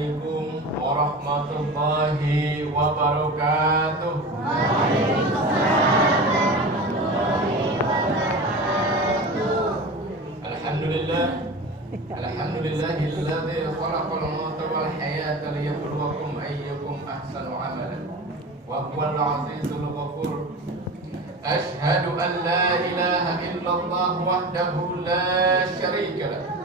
Assalamualaikum warahmatullahi wabarakatuh. Waalaikumsalam warahmatullahi wabarakatuh. Alhamdulillahilladzi khalaqal mauta wal hayata liyabluwakum ayyukum ahsanu amalan wa huwal azizul ghafur. Ashhadu an la ilaha illallah wahdahu la syarika lah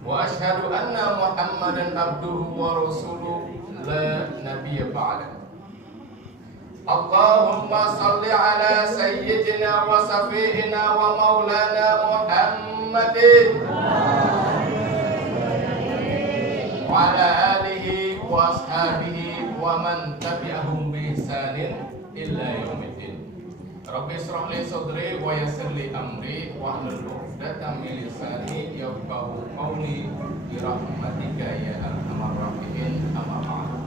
wa ashhadu anna Muhammadan abduhu wa rasuluhu la nabiyya ba'da. Allahumma salli ala sayyidina wa safiina wa maulana Muhammadin wa ala alihi wa ashabihi wa man tabi'ahum bi ihsanin illa yaumiddin. Rabbi ishrah li sadri wa yassir li amri wahlul 'uqdatam min lisani yafqahu qawli bi rahmatika ya arhamar rahimin. Amma ba'd.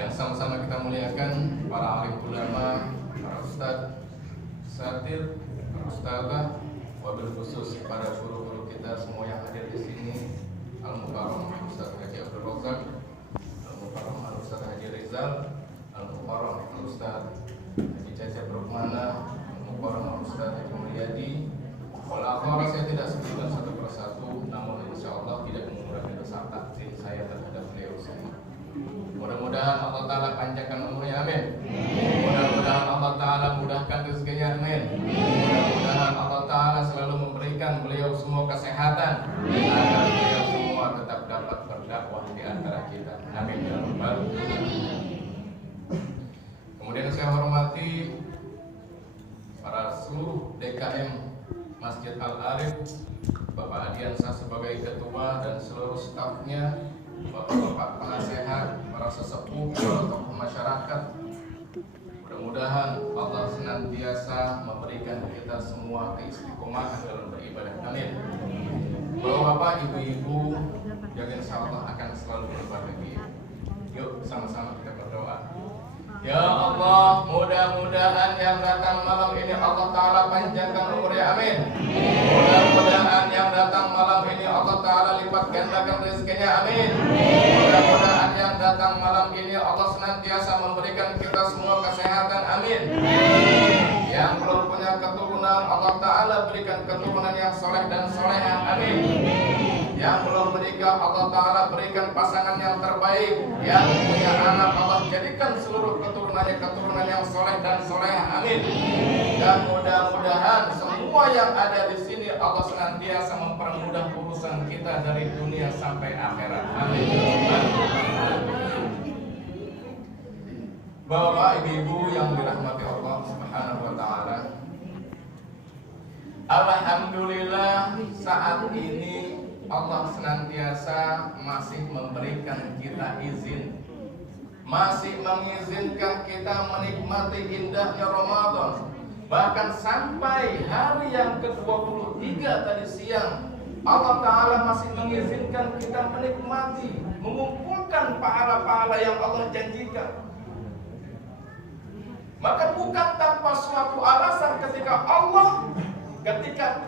Yang sama-sama kita muliakan para alim ulama, para ustaz, satir, para ustazah, wabil khusus pada guru-guru kita semua yang hadir di sini. Al-Mukarram Ustaz Haji Abdul Razak, Al-Mukarram Ustaz Haji Rizal, Al-Mukarram Ustaz Haji Cecep Rukmana, Al-Mukarram Ustaz Haji Mulyadi. Walaupun saya tidak sebutkan satu persatu, namun insya Allah tidak mengurangi rasa takzim saya terhadap beliau semua. Mudah-mudahan Allah Ta'ala panjangkan umurnya, amin. Mudah-mudahan Allah Ta'ala mudahkan rezekinya, amin. Mudah-mudahan Allah Ta'ala selalu memberikan beliau semua kesehatan agar beliau semua tetap dapat berdakwah di antara kita, amin ya rabbal alamin. Kemudian saya hormati para seluruh DKM Masjid Al-Arif, Bapak Adiansa sebagai ketua dan seluruh stafnya, Bapak-bapak penasehat, para sesepuh, para tokoh masyarakat. Mudah-mudahan Allah senantiasa memberikan kita semua keistiqomahan dalam beribadah, amin. Bapak, ibu-ibu yang insya Allah akan selalu berbahagia. Yuk sama-sama kita berdoa. Ya Allah, mudah-mudahan yang datang malam ini Allah Ta'ala panjangkan umurnya, amin. Mudah-mudahan yang datang malam ini Allah Ta'ala lipat gandakan rezekinya, amin. Mudah-mudahan yang datang malam ini Allah senantiasa memberikan kita semua kesehatan, amin. Yang belum punya keturunan Allah Ta'ala berikan keturunan yang soleh dan soleha, amin. Yang belum menikah Allah Ta'ala berikan pasangan yang terbaik. Yang punya anak Allah jadikan seluruh keturunannya keturunan yang soleh dan soleha, amin. Dan mudah-mudahan semua yang ada di sini Allah senantiasa mempermudah urusan kita dari dunia sampai akhirat, amin. Bapak, ibu yang dirahmati Allah Subhanahu wa Ta'ala, alhamdulillah saat ini Allah senantiasa masih memberikan kita izin, masih mengizinkan kita menikmati indahnya Ramadan. Bahkan sampai hari yang ke-23 tadi siang, Allah Ta'ala masih mengizinkan kita menikmati, mengumpulkan pahala-pahala yang Allah janjikan. Maka bukan tanpa suatu alasan ketika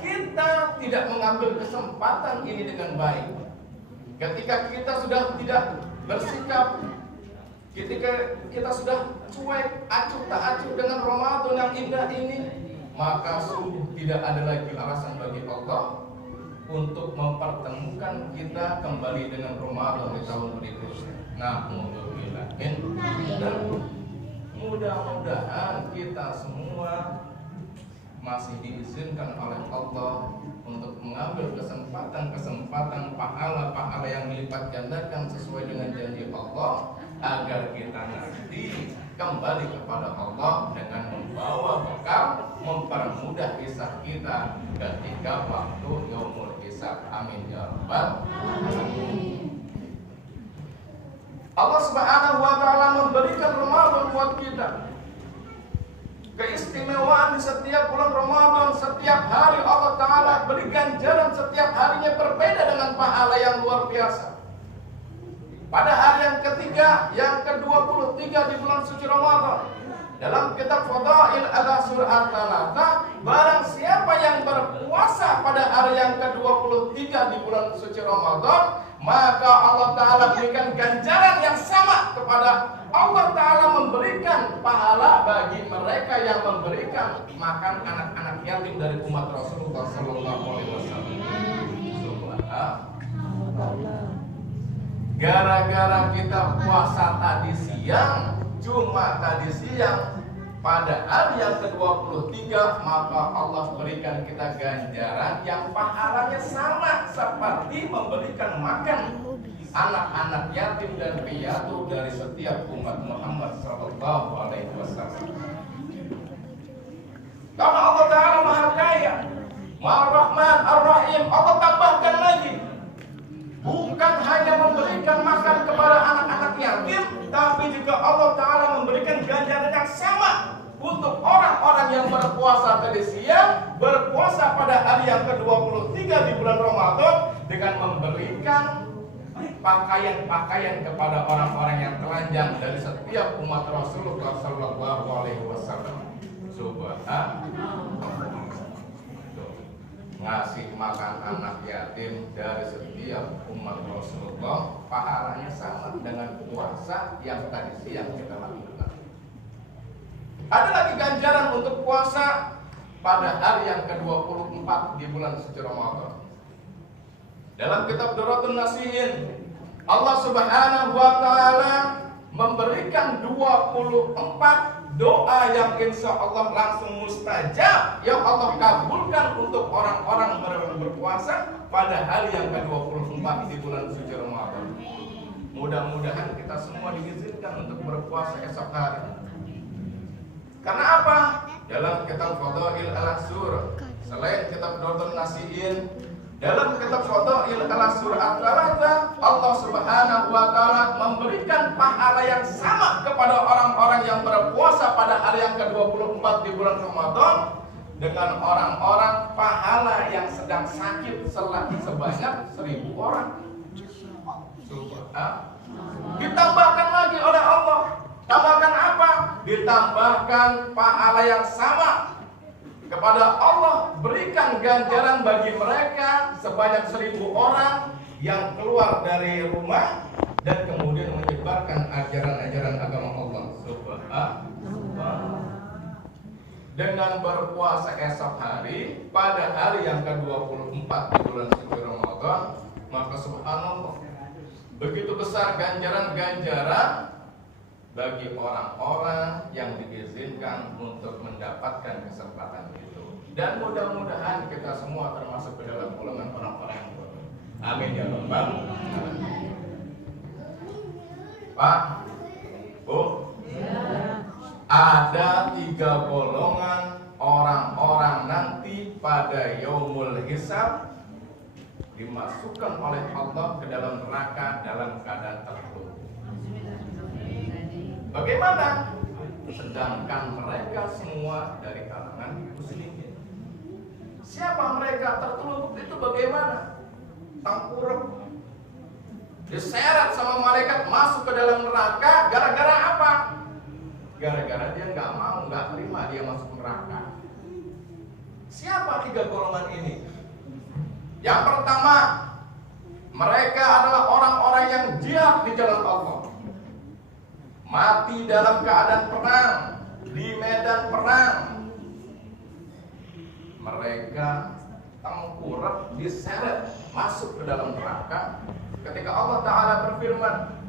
kita tidak mengambil kesempatan ini dengan baik, ketika kita sudah tidak bersikap, ketika kita sudah cuek, acuh tak acuh dengan Ramadan yang indah ini, maka sungguh tidak ada lagi alasan bagi Allah untuk mempertemukan kita kembali dengan Ramadan di tahun berikutnya. Mudah-mudahan kita semua masih diizinkan oleh Allah untuk mengambil kesempatan pahala-pahala yang melipat gandakan sesuai dengan janji Allah, agar kita nanti kembali kepada Allah dengan membawa bekal mempermudah hisab kita ketika waktu yaumul hisab, amin ya rabbal alamin. Allah Subhanahu wa Ta'ala memberikan Ramadan buat kita. Keistimewaan di setiap bulan Ramadan, setiap hari Allah Ta'ala beri ganjaran, setiap harinya berbeda dengan pahala yang luar biasa. Pada hari yang ketiga, yang ke-23 di bulan suci Ramadan, dalam kitab Fadail ada surah At-Talata, barang siapa yang berpuasa pada hari yang ke-23 di bulan suci Ramadan, maka Allah Ta'ala berikan ganjaran yang sama kepada Allah Ta'ala memberikan pahala bagi mereka yang memberikan makan anak-anak yatim dari umat Rasulullah Sallallahu Alaihi Wasallam. Gara-gara kita puasa tadi siang, cuma tadi siang, pada hari yang ke-23 maka Allah berikan kita ganjaran yang pahalanya sama seperti memberikan makan anak-anak yatim dan piatu dari setiap umat Muhammad Sallallahu Alaihi Wasallam. Karena Allah Ta'ala Maha Kaya, Maha Rahman Ar-Rahim, Allah tambahkan lagi, bukan hanya memberikan makan kepada anak-anak yatim, tapi juga Allah Ta'ala memberikan ganjaran yang sama untuk orang-orang yang berpuasa tadi siang, berpuasa pada hari yang ke-23 di bulan Ramadan dengan memberikan pakaian-pakaian kepada orang-orang yang telanjang dari setiap umat Rasulullah Sallallahu Alaihi Wasallam. Ngasih makan anak yatim dari setiap umat Rasulullah pahalanya sama dengan puasa yang tadi siang kita lakukan. Ada lagi ganjaran untuk puasa pada hari yang ke-24 di bulan suci Ramadan. Dalam kitab Durratun Nasihin, Allah Subhanahu wa Ta'ala memberikan 24 doa yang insya Allah langsung mustajab, yang Allah kabulkan untuk orang-orang berpuasa pada hari yang ke-24 di bulan suci Ramadan. Mudah-mudahan kita semua diizinkan untuk berpuasa esok hari. Karena apa? Dalam kitab Fadail Al-Asur, selain kitab Durratun Nasihin, dalam kitab Fadail Al-Asur At-Talatha, Allah Subhanahu wa Ta'ala memberikan pahala yang sama kepada orang-orang yang berpuasa pada hari yang ke-24 di bulan Ramadan dengan orang-orang pahala yang sedang sakit sebanyak 1.000 orang. Ditambahkan lagi oleh Allah. Tambahkan apa? Ditambahkan pahala yang sama kepada Allah, berikan ganjaran bagi mereka sebanyak 1.000 orang yang keluar dari rumah dan kemudian menyebarkan ajaran-ajaran agama Allah Subhanahu. Dengan berpuasa esok hari pada hari yang ke-24 di bulan suci Ramadan, maka subhanallah, begitu besar ganjaran-ganjaran bagi orang-orang yang diizinkan untuk mendapatkan kesempatan itu. Dan mudah-mudahan kita semua termasuk ke dalam golongan orang-orang yang beruntung. Amin ya rabbal alamin. Pak, Bu, ada 3 golongan orang-orang nanti pada yaumul hisab dimasukkan oleh Allah ke dalam neraka dalam keadaan tertutup. Bagaimana? Sedangkan mereka semua dari kalangan muslimin. Siapa mereka? Tertelungkup itu bagaimana? Tengkurap, diseret sama malaikat masuk ke dalam neraka. Gara-gara apa? Gara-gara dia nggak terima dia masuk neraka. Siapa 3 golongan ini? Yang pertama, mereka adalah orang-orang yang jihad di jalan Allah. Mati dalam keadaan perang, di medan perang. Mereka tengkurap, diseret masuk ke dalam neraka. Ketika Allah Ta'ala berfirman,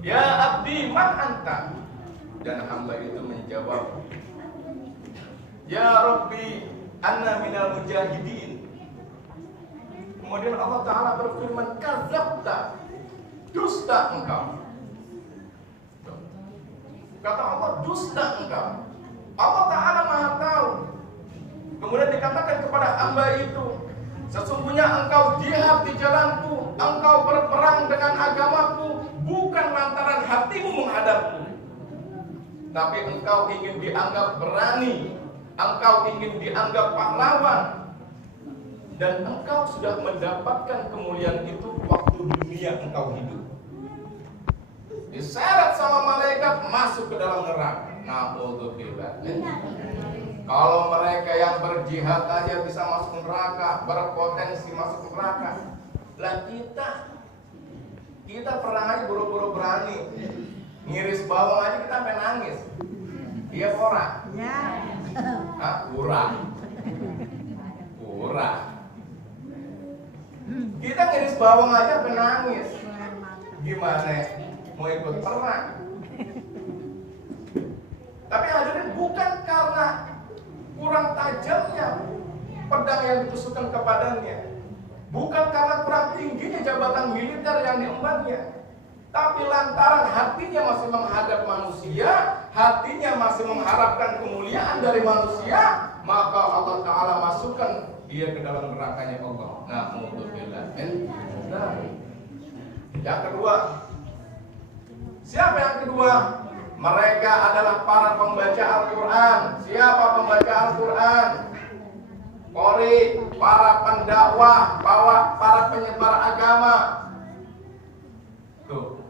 Ya abdi man anta, dan hamba itu menjawab, Ya Rabbi anna minal mujahidin. Kemudian Allah Ta'ala berfirman, Kadzabta, dusta engkau. Kata Allah, dusta engkau. Allah Ta'ala Maha tahu. Kemudian dikatakan kepada hamba itu, sesungguhnya engkau jihad di jalanku, engkau berperang dengan agamaku, bukan lantaran hatimu menghadapku, tapi engkau ingin dianggap berani, engkau ingin dianggap pahlawan, dan engkau sudah mendapatkan kemuliaan itu waktu dunia engkau hidup. Diseret sama malaikat masuk ke dalam neraka. Na'udzubillah. Kalau mereka yang berjihad aja bisa masuk neraka, berpotensi masuk neraka, lah kita sekarang aja buru-buru berani. Ngiris bawang aja kita sampai nangis. Iya ora? Ya. Hah? Kurang. Kita ngiris bawang aja sampai nangis. Gimana? Mau ikut perang? Tapi hadirin, bukan karena kurang tajamnya pedang yang ditusukkan kepadanya, bukan karena kurang tingginya jabatan militer yang diembannya, tapi lantaran hatinya masih menghadap manusia, hatinya masih mengharapkan kemuliaan dari manusia, maka Allah Ta'ala masukkan dia ke dalam nerakanya Allah. Na'udzubillah. Yang kedua, siapa yang kedua? Mereka adalah para pembaca Al-Quran. Siapa pembaca Al-Quran? Qori, para pendakwah, para penyebar agama. Tuh.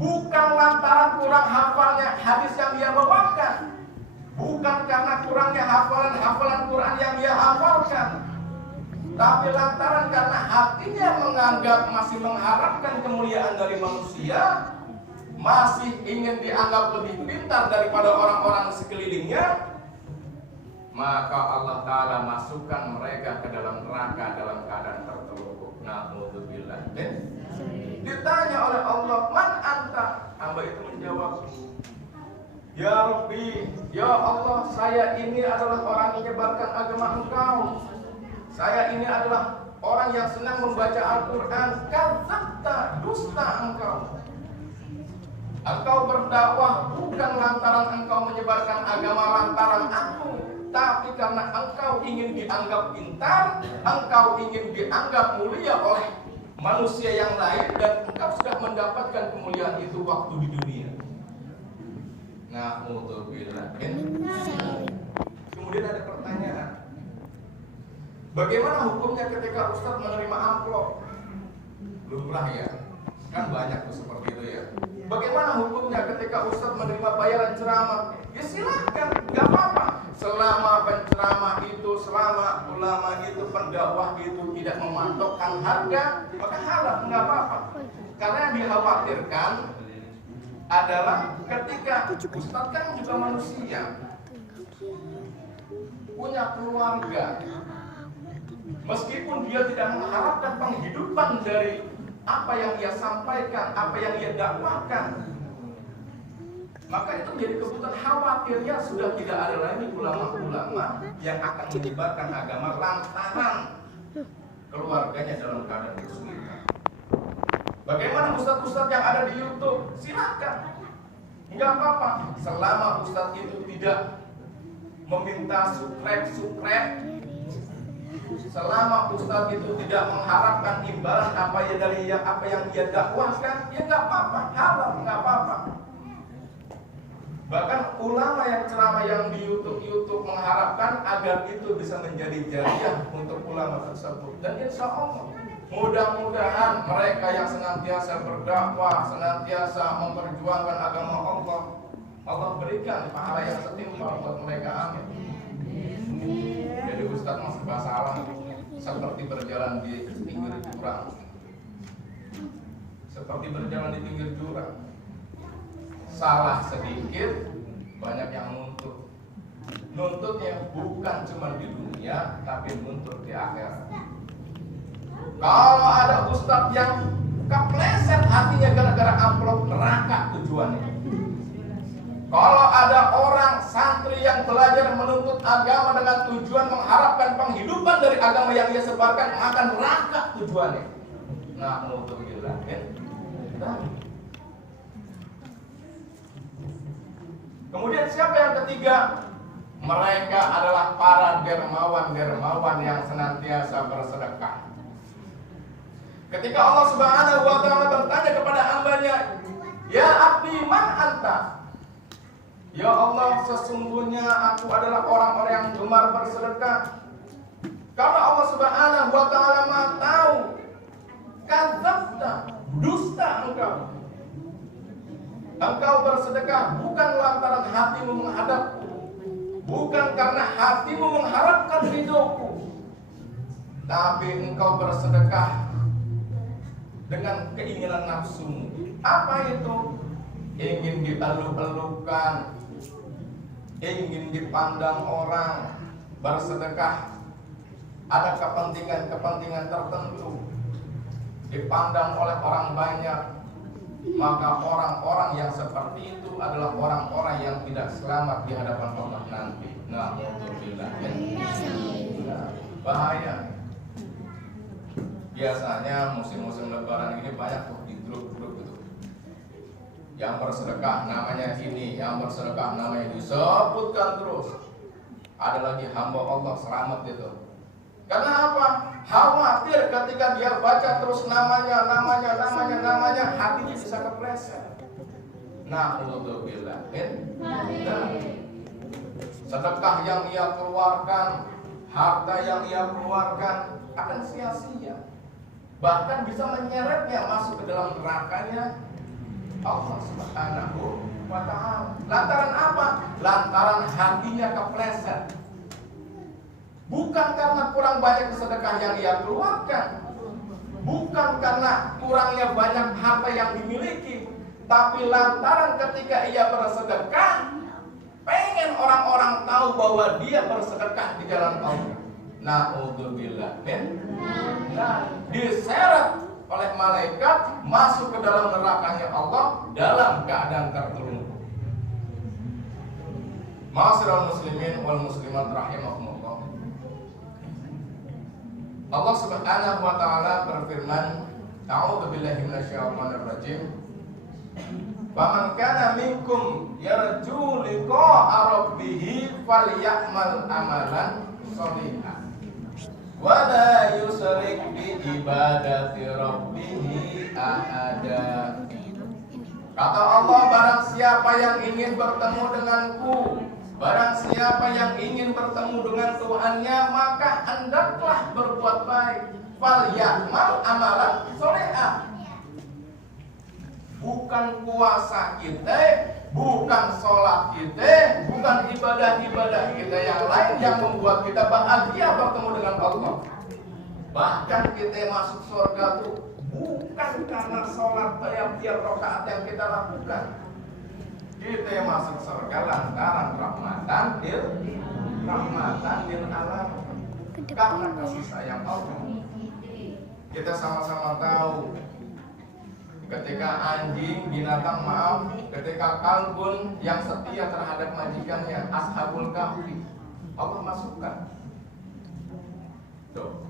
Bukan lantaran kurang hafalnya hadis yang dia bawakan, bukan karena kurangnya hafalan Quran yang dia hafalkan, tapi lantaran karena hatinya menganggap, masih mengharapkan kemuliaan dari manusia, masih ingin dianggap lebih pintar daripada orang-orang sekelilingnya, maka Allah Ta'ala masukkan mereka ke dalam neraka dalam keadaan tertelungkup. Na'udzubillah. Ditanya oleh Allah, man anta? Hamba itu menjawab, ya Rabbi, ya Allah, saya ini adalah orang yang menyebarkan agama Engkau. Saya ini adalah orang yang senang membaca Al-Quran. Kadzabta, dusta engkau. Engkau berdakwah bukan lantaran engkau menyebarkan agama lantaran aku, tapi karena engkau ingin dianggap pintar, engkau ingin dianggap mulia oleh manusia yang lain, dan engkau sudah mendapatkan kemuliaan itu waktu di dunia. Na'udzubillah. Kemudian ada pertanyaan, bagaimana hukumnya ketika Ustadz menerima amplop? Lumrah ya, kan banyak tuh seperti itu ya. Bagaimana hukumnya ketika Ustadz menerima bayaran ceramah? Ya silahkan, gak apa-apa. Selama penceramah itu, selama ulama itu, pendakwah itu tidak mematokkan harga, maka halal, gak apa-apa. Karena yang dikhawatirkan adalah ketika Ustadz kan juga manusia, punya keluarga. Meskipun dia tidak mengharapkan penghidupan dari apa yang ia sampaikan, apa yang ia dakwahkan, maka itu menjadi kebutuhan. Khawatirnya sudah tidak ada lagi ulama-ulama yang akan menyebarkan agama lantaran keluarganya dalam keadaan kesulitan. Bagaimana ustadz-ustadz yang ada di YouTube? Silakan, nggak apa-apa, selama ustadz itu tidak meminta subscribe, selama ustadz itu tidak mengharapkan imbalan apa yang dia dakwahkan, ya nggak apa-apa, halal, nggak apa-apa. Bahkan ulama yang ceramah yang di YouTube mengharapkan agar itu bisa menjadi jariah untuk ulama tersebut. Dan insya Allah mudah-mudahan mereka yang senantiasa berdakwah, senantiasa memperjuangkan agama Allah, Allah berikan pahala yang setimpal buat mereka. Amin. Jadi Ustadz masih salah, seperti berjalan di pinggir jurang. Seperti berjalan di pinggir jurang. Salah sedikit, banyak yang nuntut. Nuntutnya bukan cuma di dunia, tapi nuntut di akhirat. Kalau ada ustadz yang kepleset hatinya gara-gara amplop, neraka tujuannya. Kalau ada orang santri yang belajar menuntut agama dengan tujuan mengharapkan penghidupan dari agama yang dia sebarkan, akan neraka tujuannya. Na'udzubillah. Kemudian siapa yang ketiga? Mereka adalah para dermawan yang senantiasa bersedekah. Ketika Allah Subhanahu wa Ta'ala bertanya kepada hambanya, ya abdi man anta? Ya Allah, sesungguhnya aku adalah orang-orang yang gemar bersedekah. Karena Allah Subhanahu wa Ta'ala Maha tahu, kadzabta, dusta engkau. Engkau bersedekah bukan lantaran hatimu menghadapku, bukan karena hatimu mengharapkan ridhoku, tapi engkau bersedekah dengan keinginan nafsumu. Apa itu? Ingin dieluk-elukan, ingin dipandang orang, bersedekah, ada kepentingan-kepentingan tertentu, dipandang oleh orang banyak. Maka orang-orang yang seperti itu adalah orang-orang yang tidak selamat di hadapan Allah nanti. Na'udzubillah. Bahaya. Biasanya musim-musim lebaran ini banyak tuh di grup-grup itu. Yang bersedekah namanya ini, yang bersedekah namanya disebutkan terus. Ada lagi hamba Allah selamat itu. Karena apa? Khawatir ketika dia baca terus namanya, hatinya bisa kepleset. Na'udzubillah. Sedekah yang ia keluarkan, harta yang ia keluarkan akan sia-sia. Bahkan bisa menyeretnya masuk ke dalam nerakanya Allah Subhanahu wa ta'ala. Lantaran apa? Lantaran hatinya kepleset. Bukan karena kurang banyak sedekah yang ia keluarkan, bukan karena kurangnya banyak harta yang dimiliki, tapi lantaran ketika ia bersedekah, pengen orang-orang tahu bahwa dia bersedekah di jalan Allah. Na'udzubillah. Diseret oleh malaikat masuk ke dalam nerakanya Allah dalam keadaan tertelungkup. Ma'asyiral muslimin wal muslimat rahimakumullah. Allah Subhanahu wa ta'ala berfirman, A'udzubillahi minasyaitonir rajim. Faman kana minkum yarju liqa'a rabbih falyamal amalan shalihan wa la yusyrik bi ibadati rabbih ahada. Kata Allah, barang siapa yang ingin bertemu denganku, barang siapa yang ingin bertemu dengan Tuhannya, maka hendaklah berbuat baik. Falyamal amalan shalihan. Bukan puasa kita, bukan sholat kita, bukan ibadah-ibadah kita yang lain yang membuat kita bahagia bertemu dengan Allah. Bahkan kita masuk surga itu bukan karena sholat tiap rakaat yang kita lakukan. Kita masuk surga lantaran rahmatan lil alamin. Karena kasih sayang Allah. Kita sama-sama tahu, ketika anjing, binatang ketika kalbun yang setia terhadap majikannya, ashabul kahfi, Allah masukkan. Tuh.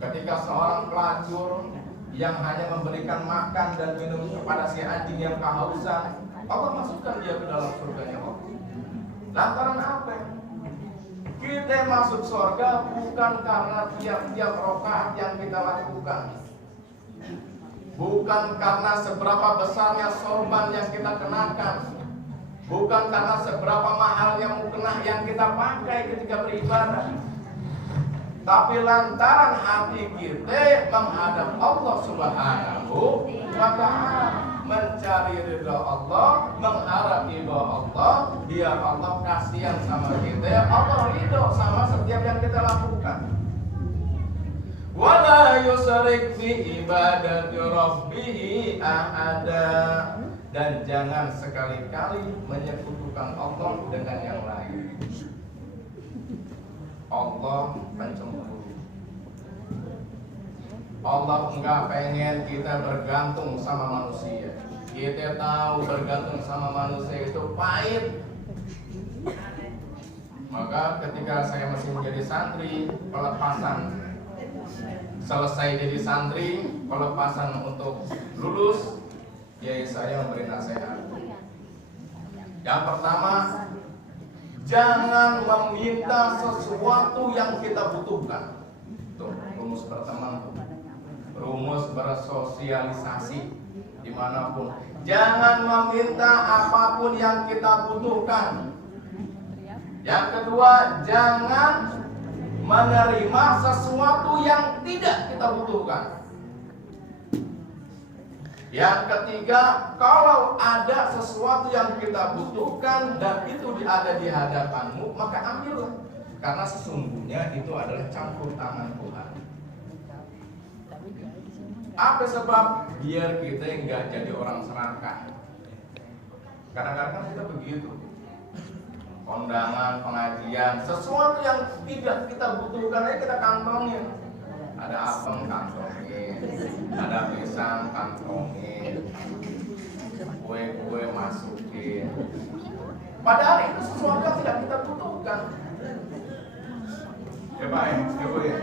Ketika seorang pelacur yang hanya memberikan makan dan minum kepada si anjing yang kehausan, Allah masukkan dia ke dalam surganya Allah. Lantaran apa? Kita masuk surga bukan karena tiap-tiap rakaat yang kita lakukan, bukan karena seberapa besarnya sorban yang kita kenakan, bukan karena seberapa mahalnya mukena yang kita pakai ketika beribadah, tapi lantaran hati kita menghadap Allah Subhanahu wa ta'ala, mencari ridha Allah, mengharap ridha Allah, biar Allah kasihan sama kita, Allah ridha sama setiap yang kita lakukan. Wala yusyrik bi ibadati rabbih ahada. Dan jangan sekali-kali menyekutukan Allah dengan yang lain. Allah pencemburu. Allah enggak pengen kita bergantung sama manusia. Kita tahu bergantung sama manusia itu pahit. Maka ketika saya masih menjadi santri, pelepasan selesai jadi santri, pelepasan untuk lulus, kiai saya memberi nasihat. Yang pertama, jangan meminta sesuatu yang kita butuhkan. Tuh, rumus pertama, rumus bersosialisasi dimanapun. Jangan meminta apapun yang kita butuhkan. Yang kedua, jangan menerima sesuatu yang tidak kita butuhkan. Yang ketiga, kalau ada sesuatu yang kita butuhkan dan itu ada di hadapanmu, maka ambillah. Karena sesungguhnya itu adalah campur tangan Tuhan. Apa sebab? Biar kita nggak jadi orang serakah. Kadang-kadang kita begitu. Kondangan, pengajian, sesuatu yang tidak kita butuhkan aja kita kantongin. Ada apem kantongin, ada pisang kantongin, kue-kue masukin. Padahal itu sesuatu yang tidak kita butuhkan. Ya baik, ya.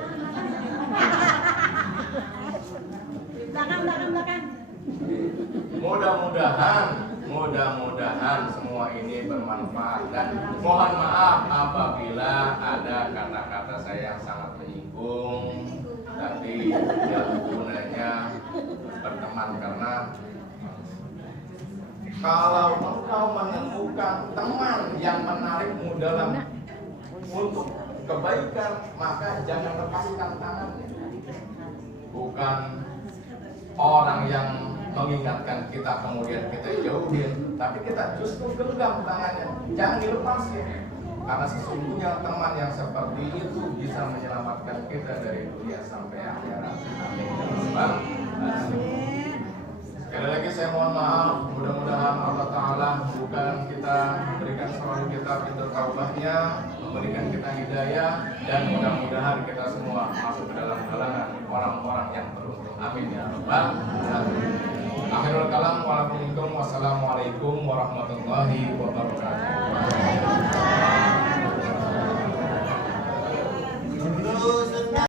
Belakang. Mudah-mudahan semua ini bermanfaat, dan mohon maaf apabila ada kata-kata saya yang sangat menyinggung, tapi tidak gunanya berteman, karena kalau engkau menemukan teman yang menarikmu dalam untuk kebaikan, maka jangan lepaskan tangannya. Bukan orang yang mengingatkan kita kemudian kita jauhin, tapi kita justru genggam tangannya, jangan dilepasin, karena sesungguhnya teman yang seperti itu bisa menyelamatkan kita dari dunia sampai akhirat. Amin ya rabbal alamin. Sekali lagi saya mohon maaf, mudah-mudahan Allah Ta'ala bukan kita, memberikan selalu kita pintu taubahnya, memberikan kita hidayah, dan mudah-mudahan kita semua masuk ke dalam kalangan orang-orang yang beruntung. Amin ya rabbal alamin. Akhirul kalam, wassalamualaikum warahmatullahi wabarakatuh.